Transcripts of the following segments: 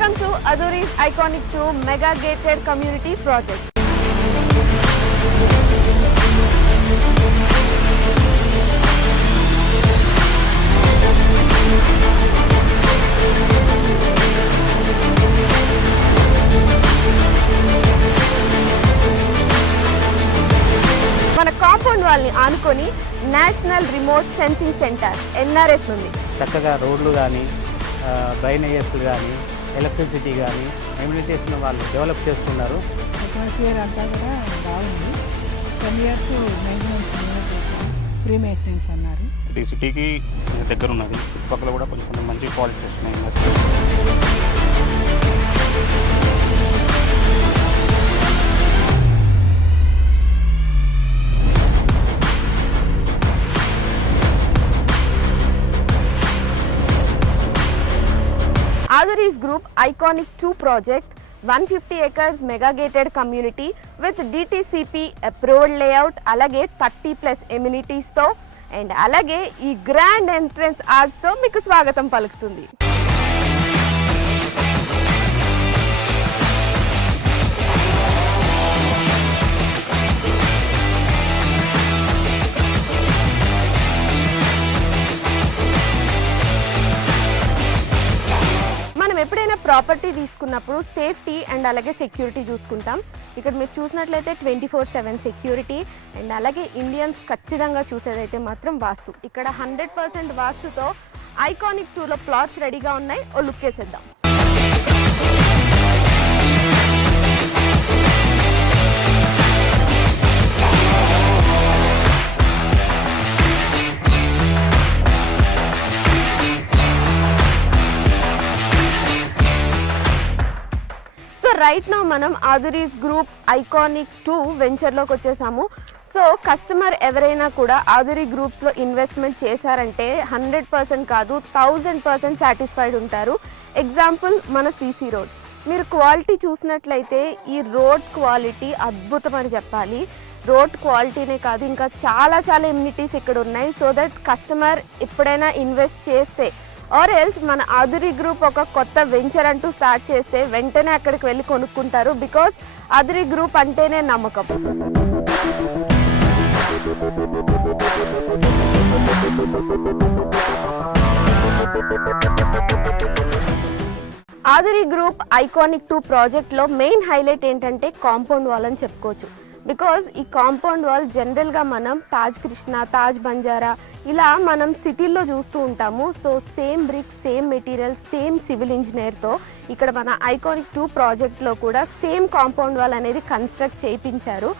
Welcome to Aduri's Iconic 2 Mega Gated Community Project. మన compound వాల్ని ఆనుకొని national remote sensing centre NRS ఉంది. చక్కగా రోడ్లు కానీ డ్రైనేజెస్ కానీ ఎలక్ట్రిసిటీ కానీ ఎమ్యూనిటీస్ను వాళ్ళు డెవలప్ చేస్తున్నారు. అట్మాస్ఫియర్ అంతా కూడా బాగుంది. 10 years మెయింటెనెన్స్ ఫ్రీ మెయింటెనెన్స్ అన్నారు. ఇది సిటీకి దగ్గర ఉన్నది. చుట్టుపక్కల కూడా కొంచెం మంచి క్వాలిటీ వస్తున్నాయి. Aduri's Group Iconic 2 project 150 acres mega gated community with DTCP approved layout alage 30+ amenities తో అండ్ అలాగే ఈ గ్రాండ్ ఎంట్రన్స్ ఆర్చ్ తో మీకు స్వాగతం పలుకుతుంది. ఎప్పుడైనా ప్రాపర్టీ తీసుకున్నప్పుడు సేఫ్టీ అండ్ అలాగే సెక్యూరిటీ చూసుకుంటాం. ఇక్కడ మీరు చూసినట్లయితే 24/7 సెక్యూరిటీ అండ్ అలాగే ఇండియన్స్ ఖచ్చితంగా చూసేదైతే మాత్రం వాస్తు. ఇక్కడ 100% వాస్తుతో ఐకానిక్ 2లో ప్లాట్స్ రెడీగా ఉన్నాయి. ఓ లుక్ వేసేద్దాం. రైట్ నౌ మనం ఆదురీస్ గ్రూప్ ఐకానిక్ 2 వెంచర్లోకి వచ్చేసాము. సో కస్టమర్ ఎవరైనా కూడా ఆదురీ గ్రూప్స్లో ఇన్వెస్ట్మెంట్ చేశారంటే 100% కాదు 1000% సాటిస్ఫైడ్ ఉంటారు. ఎగ్జాంపుల్ మన CC రోడ్. మీరు క్వాలిటీ చూసినట్లయితే ఈ రోడ్ క్వాలిటీ అద్భుతం అని చెప్పాలి. రోడ్ క్వాలిటీనే కాదు ఇంకా చాలా ఎమ్యూనిటీస్ ఇక్కడ ఉన్నాయి. సో దట్ కస్టమర్ ఎప్పుడైనా ఇన్వెస్ట్ చేస్తే ఆర్ ఎల్స్ మన ఆదురీ గ్రూప్ ఒక కొత్త వెంచర్ అంటూ స్టార్ట్ చేస్తే వెంటనే అక్కడికి వెళ్ళి కొనుక్కుంటారు. బికాస్ ఆదురీ గ్రూప్ అంటేనే నమ్మకం. ఆదురీ గ్రూప్ ఐకానిక్ 2 ప్రాజెక్ట్లో మెయిన్ హైలైట్ ఏంటంటే కాంపౌండ్ వాల్ అని చెప్పుకోవచ్చు. బికాజ్ ఈ కాంపౌండ్ వాల్ జనరల్గా మనం తాజ్ కృష్ణ, తాజ్ బంజారా ఇలా మనం సిటీల్లో చూస్తూ ఉంటాము. So same brick, same material, same civil ఇంజనీర్తో ఇక్కడ మన ఐకానిక్ 2 ప్రాజెక్ట్లో కూడా సేమ్ కాంపౌండ్ వాల్ అనేది కన్స్ట్రక్ట్ చేయించారు.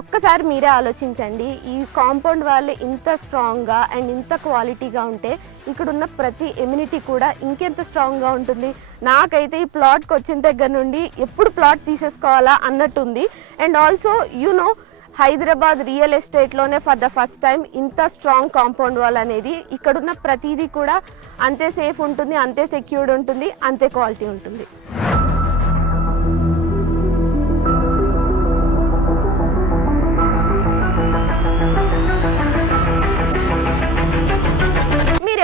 ఒక్కసారి మీరే ఆలోచించండి, ఈ కాంపౌండ్ వాల్ ఇంత స్ట్రాంగ్గా అండ్ ఇంత క్వాలిటీగా ఉంటే ఇక్కడున్న ప్రతి ఎమ్యూనిటీ కూడా ఇంకెంత స్ట్రాంగ్గా ఉంటుంది. నాకైతే ఈ ప్లాట్కి వచ్చిన దగ్గర నుండి ఎప్పుడు ప్లాట్ తీసేసుకోవాలా అన్నట్టుంది. And also you know Hyderabad real ఎస్టేట్లోనే ఫర్ ద ఫస్ట్ టైం ఇంత స్ట్రాంగ్ కాంపౌండ్ వాల్ అనేది ఇక్కడున్న ప్రతిదీ కూడా అంతే సేఫ్ ఉంటుంది, అంతే సెక్యూర్డ్ ఉంటుంది, అంతే క్వాలిటీ ఉంటుంది.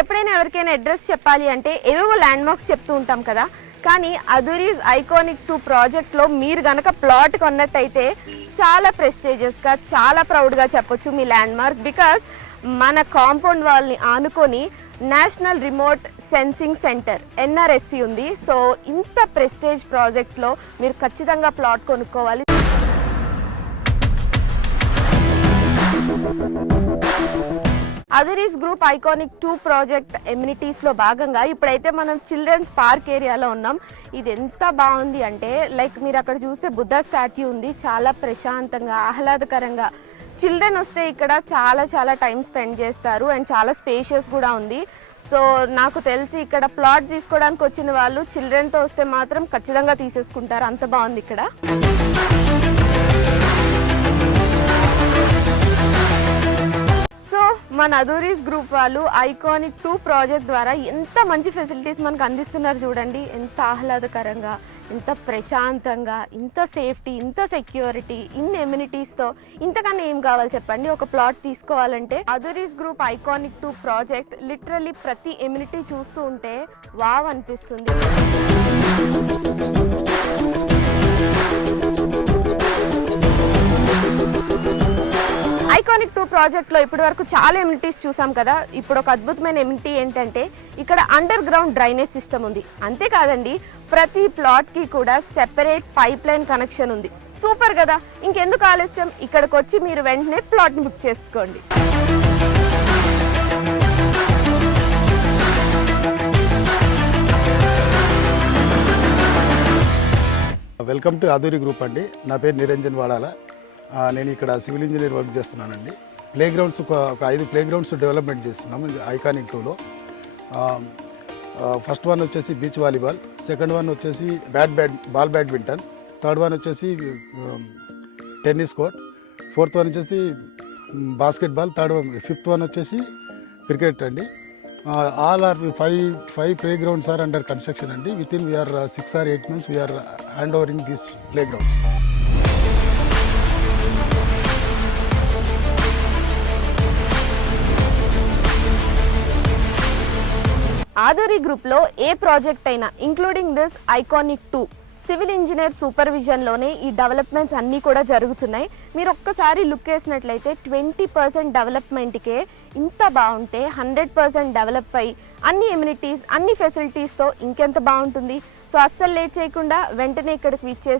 ఎప్పుడైనా ఎవరికైనా అడ్రస్ చెప్పాలి అంటే ఏవేవో ల్యాండ్ మార్క్స్ చెప్తూ ఉంటాం కదా, కానీ అదురీస్ ఐకానిక్ 2 ప్రాజెక్ట్లో మీరు గనక ప్లాట్ కొన్నట్టయితే చాలా ప్రెస్టీజియస్గా చాలా ప్రౌడ్గా చెప్పొచ్చు మీ ల్యాండ్ మార్క్. బికాస్ మన కాంపౌండ్ వాల్ని ఆనుకొని national remote sensing centre NRSC ఉంది. సో ఇంత ప్రెస్టేజ్ ప్రాజెక్ట్లో మీరు ఖచ్చితంగా ప్లాట్ కొనుక్కోవాలి. అదురీస్ గ్రూప్ ఐకానిక్ 2 ప్రాజెక్ట్ ఎమ్యూనిటీస్లో భాగంగా ఇప్పుడైతే మనం చిల్డ్రన్స్ పార్క్ ఏరియాలో ఉన్నాం. ఇది ఎంత బాగుంది అంటే లైక్ మీరు అక్కడ చూస్తే బుద్ధ స్టాట్యూ ఉంది. చాలా ప్రశాంతంగా ఆహ్లాదకరంగా చిల్డ్రన్ వస్తే ఇక్కడ చాలా టైం స్పెండ్ చేస్తారు అండ్ చాలా స్పేషియస్ కూడా ఉంది. సో నాకు తెలిసి ఇక్కడ ప్లాట్ తీసుకోవడానికి వచ్చిన వాళ్ళు చిల్డ్రన్తో వస్తే మాత్రం ఖచ్చితంగా తీసేసుకుంటారు. అంత బాగుంది ఇక్కడ. సో మన అదురీస్ గ్రూప్ వాళ్ళు ఐకానిక్ 2 ప్రాజెక్ట్ ద్వారా ఎంత మంచి ఫెసిలిటీస్ మనకు అందిస్తున్నారు చూడండి. ఎంత ఆహ్లాదకరంగా ఇంత ప్రశాంతంగా, ఇంత సేఫ్టీ, ఇంత సెక్యూరిటీ, ఇన్ని ఎమ్యూనిటీస్తో ఇంతకన్నా ఏం కావాలి చెప్పండి. ఒక ప్లాట్ తీసుకోవాలంటే అదురీస్ గ్రూప్ ఐకానిక్ 2 ప్రాజెక్ట్ లిటరల్లీ ప్రతి ఎమ్యూనిటీ చూస్తూ ఉంటే వావ్ అనిపిస్తుంది. ఐకానిక్ 2 ప్రాజెక్ట్లో ఇప్పటి వరకు చాలా ఎమ్యూనిటీస్ చూసాం కదా. ఇప్పుడు ఒక అద్భుతమైన ఎమ్యూనిటీ ఏంటంటే ఇక్కడ అండర్ గ్రౌండ్ డ్రైనేజ్ సిస్టమ్ ఉంది. అంతేకాదండి, ప్రతి ప్లాట్కి కూడా సెపరేట్ పైప్ లైన్ కనెక్షన్ ఉంది. సూపర్ కదా. ఇంకెందుకు ఆలస్యం, ఇక్కడికి వచ్చి మీరు వెంటనే ప్లాట్ని బుక్ చేసుకోండి. వెల్కమ్ టు అదూరి గ్రూప్ అండి. నా పేరు నిరంజన్ వాడాల. నేను ఇక్కడ సివిల్ ఇంజనీర్ వర్క్ చేస్తున్నానండి. ప్లే గ్రౌండ్స్ ఒక 5 ప్లే గ్రౌండ్స్ డెవలప్మెంట్ చేస్తున్నాము ఐకానిక్ 2లో. ఫస్ట్ వన్ వచ్చేసి బీచ్ వాలీబాల్, సెకండ్ వన్ వచ్చేసి బాల్ బ్యాడ్మింటన్, థర్డ్ వన్ వచ్చేసి టెన్నిస్ కోర్ట్, ఫోర్త్ వన్ వచ్చేసి బాస్కెట్బాల్, ఫిఫ్త్ వన్ వచ్చేసి క్రికెట్ అండి. All are 5 playgrounds are under construction అండి. Within we are 6 or 8 months we are hand overing these playgrounds. Aduri గ్రూప్లో ఏ project అయినా including this iconic 2 civil engineer సూపర్విజన్లోనే ఈ developments అన్నీ కూడా జరుగుతున్నాయి. మీరు ఒక్కసారి లుక్ వేసినట్లయితే 20% డెవలప్మెంట్కే ఇంత బాగుంటే 100% డెవలప్ అయ్యి అన్ని ఎమ్యూనిటీస్, అన్ని ఫెసిలిటీస్తో ఇంకెంత బాగుంటుంది. సో అస్సలు లేట్ చేయకుండా వెంటనే ఇక్కడికి విచ్చేసి